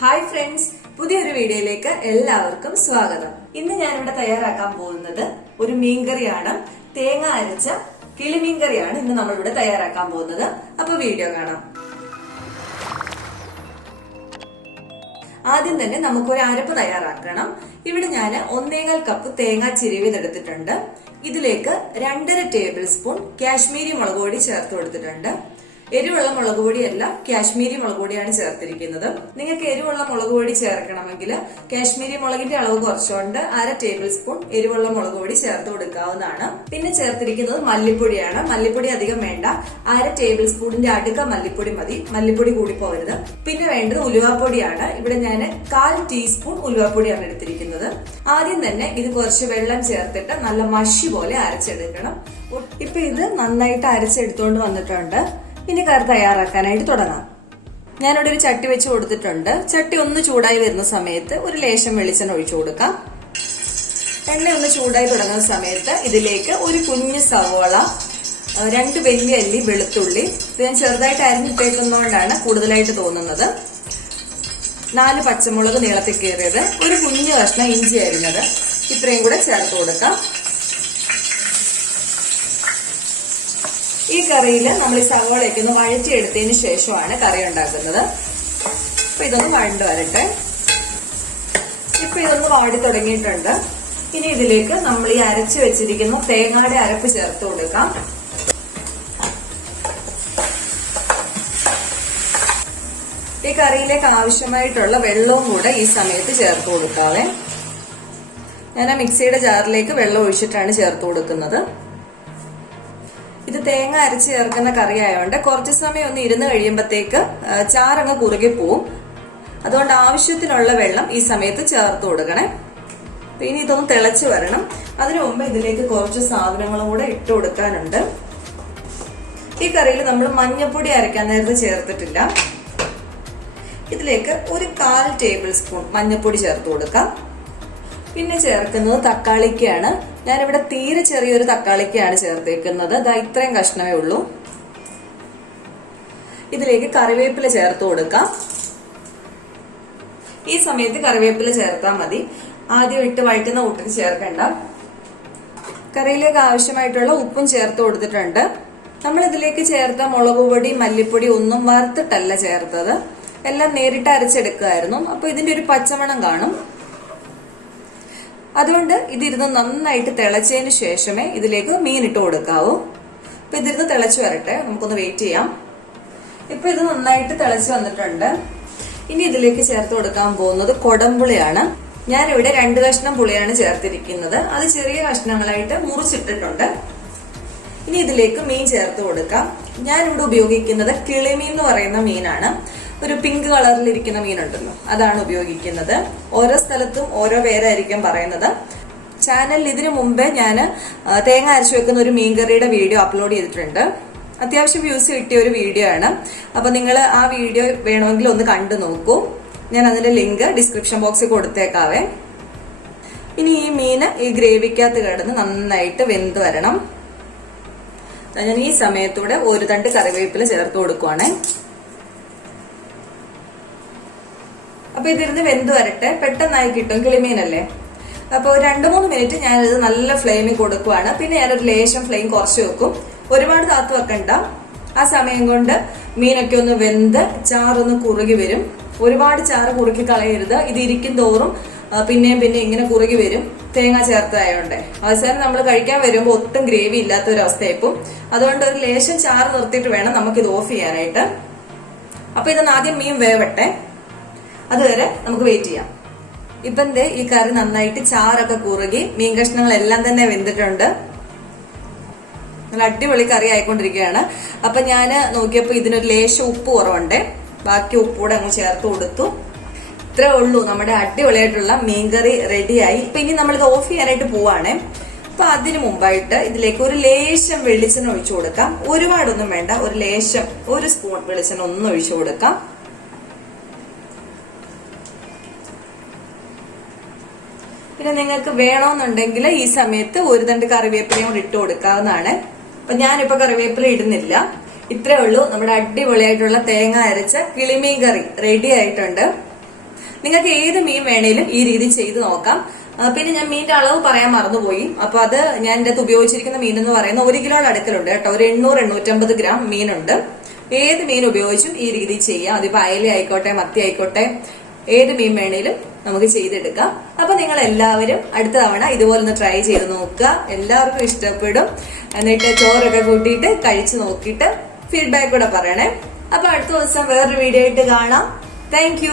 Hi friends, പുതിയൊരു വീഡിയോയിലേക്ക് എല്ലാവർക്കും സ്വാഗതം. ഇന്ന് ഞാനിവിടെ തയ്യാറാക്കാൻ പോകുന്നത് ഒരു മീൻകറിയാണ്. തേങ്ങ അരച്ച കിളിമീൻ കറിയാണ് ഇന്ന് നമ്മളിവിടെ തയ്യാറാക്കാൻ പോകുന്നത്. അപ്പൊ വീഡിയോ കാണാം. ആദ്യം തന്നെ നമുക്കൊരു അരപ്പ് തയ്യാറാക്കണം. ഇവിടെ ഞാൻ 1.25 കപ്പ് തേങ്ങ ചിരവിതെടുത്തിട്ടുണ്ട്. ഇതിലേക്ക് 2.5 ടേബിൾ സ്പൂൺ കാശ്മീരി മുളക് പൊടി ചേർത്ത് കൊടുത്തിട്ടുണ്ട്. എരിവുള്ള മുളക് പൊടിയല്ല, കാശ്മീരി മുളക് പൊടിയാണ് ചേർത്തിരിക്കുന്നത്. നിങ്ങൾക്ക് എരിവുള്ള മുളക് പൊടി ചേർക്കണമെങ്കിൽ കാശ്മീരി മുളകിന്റെ അളവ് കുറച്ചുകൊണ്ട് 1/2 ടേബിൾ സ്പൂൺ എരിവുള്ള മുളക് പൊടി ചേർത്ത് കൊടുക്കാവുന്നതാണ്. പിന്നെ ചേർത്തിരിക്കുന്നത് മല്ലിപ്പൊടിയാണ്. മല്ലിപ്പൊടി അധികം വേണ്ട, 1/2 ടേബിൾ സ്പൂണിന്റെ അടുക്ക മല്ലിപ്പൊടി മതി. മല്ലിപ്പൊടി കൂടി പോകരുത്. പിന്നെ വേണ്ടത് ഉലുവാപ്പൊടിയാണ്. ഇവിടെ ഞാൻ 1/4 ടീസ്പൂൺ ഉലുവാപ്പൊടിയാണ് എടുത്തിരിക്കുന്നത്. ആദ്യം തന്നെ ഇത് കുറച്ച് വെള്ളം ചേർത്തിട്ട് നല്ല മഷി പോലെ അരച്ചെടുക്കണം. ഇപ്പൊ ഇത് നന്നായിട്ട് അരച്ചെടുത്തോണ്ട് വന്നിട്ടുണ്ട്. ഇനി കറി തയ്യാറാക്കാനായിട്ട് തുടങ്ങാം. ഞാനിവിടെ ഒരു ചട്ടി വെച്ച് കൊടുത്തിട്ടുണ്ട്. ചട്ടി ഒന്ന് ചൂടായി വരുന്ന സമയത്ത് ഒരു ലേശം വെളിച്ചെണ്ണ ഒഴിച്ചു കൊടുക്കാം. എണ്ണ ഒന്ന് ചൂടായി തുടങ്ങുന്ന സമയത്ത് ഇതിലേക്ക് ഒരു കുഞ്ഞു സവോള, 2 വലിയ അല്ലി വെളുത്തുള്ളി, ഇത് ഞാൻ ചെറുതായിട്ട് അരിഞ്ഞിട്ടേക്കുന്നതുകൊണ്ടാണ് കൂടുതലായിട്ട് തോന്നുന്നത്, 4 പച്ചമുളക് നീളത്തിൽ കീറിയത്, ഒരു കുഞ്ഞു കഷ്ണം ഇഞ്ചി അരിഞ്ഞത്, ഇത്രയും കൂടെ ചേർത്ത് കൊടുക്കാം. ഈ കറിയിൽ നമ്മൾ ഈ സവോളയൊക്കെ ഒന്ന് വഴറ്റിയെടുത്തതിന് ശേഷമാണ് കറി ഉണ്ടാക്കുന്നത്. അപ്പൊ ഇതൊന്ന് വഴണ്ട് വരട്ടെ. ഇപ്പൊ ഇതൊന്ന് വാടി തുടങ്ങിയിട്ടുണ്ട്. ഇനി ഇതിലേക്ക് നമ്മൾ ഈ അരച്ചു വെച്ചിരിക്കുന്ന തേങ്ങയുടെ അരപ്പ് ചേർത്ത് കൊടുക്കാം. ഈ കറിയിലേക്ക് ആവശ്യമായിട്ടുള്ള വെള്ളവും കൂടെ ഈ സമയത്ത് ചേർത്ത് കൊടുക്കാവേ. ഞാൻ ആ മിക്സിയുടെ ജാറിലേക്ക് വെള്ളം ഒഴിച്ചിട്ടാണ് ചേർത്ത് കൊടുക്കുന്നത്. ഇത് തേങ്ങ അരച്ച് ചേർക്കുന്ന കറി ആയതുകൊണ്ട് കുറച്ച് സമയം ഒന്ന് ഇരുന്ന് കഴിയുമ്പോഴത്തേക്ക് ചാറങ്ങ് കുറുകി പോവും. അതുകൊണ്ട് ആവശ്യത്തിനുള്ള വെള്ളം ഈ സമയത്ത് ചേർത്ത് കൊടുക്കണേ. ഇനി ഇതൊന്ന് തിളച്ച് വരണം. അതിനു മുമ്പ് ഇതിലേക്ക് കുറച്ച് സാധനങ്ങളും കൂടെ ഇട്ട് കൊടുക്കാനുണ്ട്. ഈ കറിയിൽ നമ്മൾ മഞ്ഞൾപ്പൊടി അരയ്ക്കാൻ നേരത്തെ ചേർത്തിട്ടില്ല. ഇതിലേക്ക് ഒരു 1/4 ടേബിൾ സ്പൂൺ മഞ്ഞൾപ്പൊടി ചേർത്ത് കൊടുക്കാം. പിന്നെ ചേർക്കുന്നത് തക്കാളിക്കാണ്. ഞാനിവിടെ തീരെ ചെറിയൊരു തക്കാളിക്കാണ് ചേർത്തേക്കുന്നത്. ദാ ഇത്രയും കഷ്ണമേ ഉള്ളൂ. ഇതിലേക്ക് കറിവേപ്പില ചേർത്ത് കൊടുക്കാം. ഈ സമയത്ത് കറിവേപ്പില ചേർത്താൽ മതി, ആദ്യം ഇട്ട് വഴറ്റുന്ന കൂട്ടിൽ ചേർക്കണ്ട. കറിയിലേക്ക് ആവശ്യമായിട്ടുള്ള ഉപ്പും ചേർത്ത് കൊടുത്തിട്ടുണ്ട്. നമ്മൾ ഇതിലേക്ക് ചേർത്ത മുളക് പൊടി, മല്ലിപ്പൊടി ഒന്നും വറുത്തിട്ടല്ല ചേർത്തത്, എല്ലാം നേരിട്ട് അരച്ചെടുക്കുമായിരുന്നു. അപ്പൊ ഇതിന്റെ ഒരു പച്ചമണം കാണും. അതുകൊണ്ട് ഇതിരുന്ന് നന്നായിട്ട് തിളച്ചതിന് ശേഷമേ ഇതിലേക്ക് മീൻ ഇട്ട് കൊടുക്കാവൂ. അപ്പൊ ഇതിരുന്ന് തിളച്ചു വരട്ടെ, നമുക്കൊന്ന് വെയിറ്റ് ചെയ്യാം. ഇപ്പൊ ഇത് നന്നായിട്ട് തിളച്ചു വന്നിട്ടുണ്ട്. ഇനി ഇതിലേക്ക് ചേർത്ത് കൊടുക്കാൻ പോകുന്നത് കുടംപുളിയാണ്. ഞാനിവിടെ 2 കഷ്ണം പുളിയാണ് ചേർത്തിരിക്കുന്നത്. അത് ചെറിയ കഷ്ണങ്ങളായിട്ട് മുറിച്ചിട്ടിട്ടുണ്ട്. ഇനി ഇതിലേക്ക് മീൻ ചേർത്ത് കൊടുക്കാം. ഞാനിവിടെ ഉപയോഗിക്കുന്നത് കിളിമീൻ എന്ന് പറയുന്ന മീനാണ്. ഒരു പിങ്ക് കളറിലിരിക്കുന്ന മീനുണ്ടല്ലോ, അതാണ് ഉപയോഗിക്കുന്നത്. ഓരോ സ്ഥലത്തും ഓരോ പേരായിരിക്കും പറയുന്നത്. ചാനലിൽ ഇതിനു മുമ്പേ ഞാൻ തേങ്ങ അരച്ചു വെക്കുന്ന ഒരു മീൻകറിയുടെ വീഡിയോ അപ്ലോഡ് ചെയ്തിട്ടുണ്ട്. അത്യാവശ്യം വ്യൂസ് കിട്ടിയ ഒരു വീഡിയോ ആണ്. അപ്പൊ നിങ്ങൾ ആ വീഡിയോ വേണമെങ്കിൽ ഒന്ന് കണ്ടു നോക്കൂ. ഞാൻ അതിന്റെ ലിങ്ക് ഡിസ്ക്രിപ്ഷൻ ബോക്സിൽ കൊടുത്തേക്കാവേ. ഇനി ഈ മീന് ഈ ഗ്രേവിക്കകത്ത് കിടന്ന് നന്നായിട്ട് വെന്ത് വരണം. ഞാൻ ഈ സമയത്തൂടെ ഒരു തണ്ട് കറിവേപ്പില ചേർത്ത് കൊടുക്കുവാണേ. അപ്പൊ ഇതിരുന്ന് വെന്ത് വരട്ടെ, പെട്ടെന്നായി കിട്ടും, കിളിമീനല്ലേ. അപ്പൊ 2-3 മിനിറ്റ് ഞാനിത് നല്ല ഫ്ലെയിമിൽ കൊടുക്കുവാണ്. പിന്നെ ഞാനൊരു ലേശം ഫ്ലെയിം കുറച്ച് വെക്കും, ഒരുപാട് താത്ത് വെക്കണ്ട. ആ സമയം കൊണ്ട് മീനൊക്കെ ഒന്ന് വെന്ത് ചാറൊന്ന് കുറുകി വരും. ഒരുപാട് ചാറ് കുറുക്കി കളയരുത്. ഇത് ഇരിക്കും തോറും പിന്നെയും ഇങ്ങനെ കുറുകി വരും, തേങ്ങ ചേർത്തതായോണ്ടേ. അവസാനം നമ്മൾ കഴിക്കാൻ വരുമ്പോൾ ഒട്ടും ഗ്രേവി ഇല്ലാത്ത ഒരു അവസ്ഥയായിപ്പോ. അതുകൊണ്ട് ഒരു ലേശം ചാറ് നിർത്തിയിട്ട് വേണം നമുക്കിത് ഓഫ് ചെയ്യാനായിട്ട്. അപ്പൊ ഇതൊന്ന് ആദ്യം മീൻ വേവട്ടെ, അതുവരെ നമുക്ക് വെയിറ്റ് ചെയ്യാം. ഇപ്പം ഈ കറി നന്നായിട്ട് ചാറൊക്കെ കുറുകി മീൻ കഷ്ണങ്ങളെല്ലാം തന്നെ വെന്തിട്ടുണ്ട്. നല്ല അടിപൊളി കറി ആയിക്കൊണ്ടിരിക്കുകയാണ്. അപ്പൊ ഞാൻ നോക്കിയപ്പോ ഇതിനൊരു ലേശം ഉപ്പ് കുറവുണ്ട്. ബാക്കി ഉപ്പൂടെ അങ്ങ് ചേർത്ത് കൊടുത്തു. ഇത്രേ ഉള്ളൂ, നമ്മുടെ അടിപൊളിയായിട്ടുള്ള മീൻകറി റെഡിയായി. ഇപ്പൊ ഇനി നമ്മളിത് ഓഫ് ചെയ്യാനായിട്ട് പോവാണേ. അപ്പൊ അതിനു മുമ്പായിട്ട് ഇതിലേക്ക് ഒരു ലേശം വെളിച്ചെണ്ണ ഒഴിച്ചു കൊടുക്കാം. ഒരുപാടൊന്നും വേണ്ട, ഒരു ലേശം, 1 സ്പൂൺ വെളിച്ചെണ്ണ ഒന്ന് ഒഴിച്ചു കൊടുക്കാം. പിന്നെ നിങ്ങൾക്ക് വേണമെന്നുണ്ടെങ്കിൽ ഈ സമയത്ത് ഒരു തണ്ട് കറിവേപ്പിലയും കൂടി ഇട്ട് കൊടുക്കാവുന്നതാണ്. അപ്പൊ ഞാനിപ്പോ കറിവേപ്പില ഇടുന്നില്ല. ഇത്രേ ഉള്ളൂ, നമ്മുടെ അടിപൊളിയായിട്ടുള്ള തേങ്ങ അരച്ച കിളിമീൻ കറി റെഡി ആയിട്ടുണ്ട്. നിങ്ങൾക്ക് ഏത് മീൻ വേണേലും ഈ രീതി ചെയ്ത് നോക്കാം. പിന്നെ ഞാൻ മീനിന്റെ അളവ് പറയാൻ മറന്നുപോയി. അപ്പൊ അത് ഞാൻ എന്റെ അടുത്ത് ഉപയോഗിച്ചിരിക്കുന്ന മീൻ എന്ന് പറയുന്ന 1 കിലോയുടെ അടുക്കലുണ്ട് കേട്ടോ. ഒരു 800-850 ഗ്രാം മീനുണ്ട്. ഏത് മീൻ ഉപയോഗിച്ചും ഈ രീതി ചെയ്യാം. അതിപ്പോ അയല ആയിക്കോട്ടെ, മത്തി ആയിക്കോട്ടെ, ഏത് മീൻ വേണേലും നമുക്ക് ചെയ്തെടുക്കാം. അപ്പൊ നിങ്ങൾ എല്ലാവരും അടുത്ത തവണ ഇതുപോലെ ഒന്ന് ട്രൈ ചെയ്ത് നോക്കുക. എല്ലാവർക്കും ഇഷ്ടപ്പെടും. എന്നിട്ട് ചോറൊക്കെ കൂട്ടിയിട്ട് കഴിച്ചു നോക്കിയിട്ട് ഫീഡ്ബാക്ക് കൂടെ പറയണേ. അപ്പൊ അടുത്ത ദിവസം വേറൊരു വീഡിയോ ആയിട്ട് കാണാം. താങ്ക്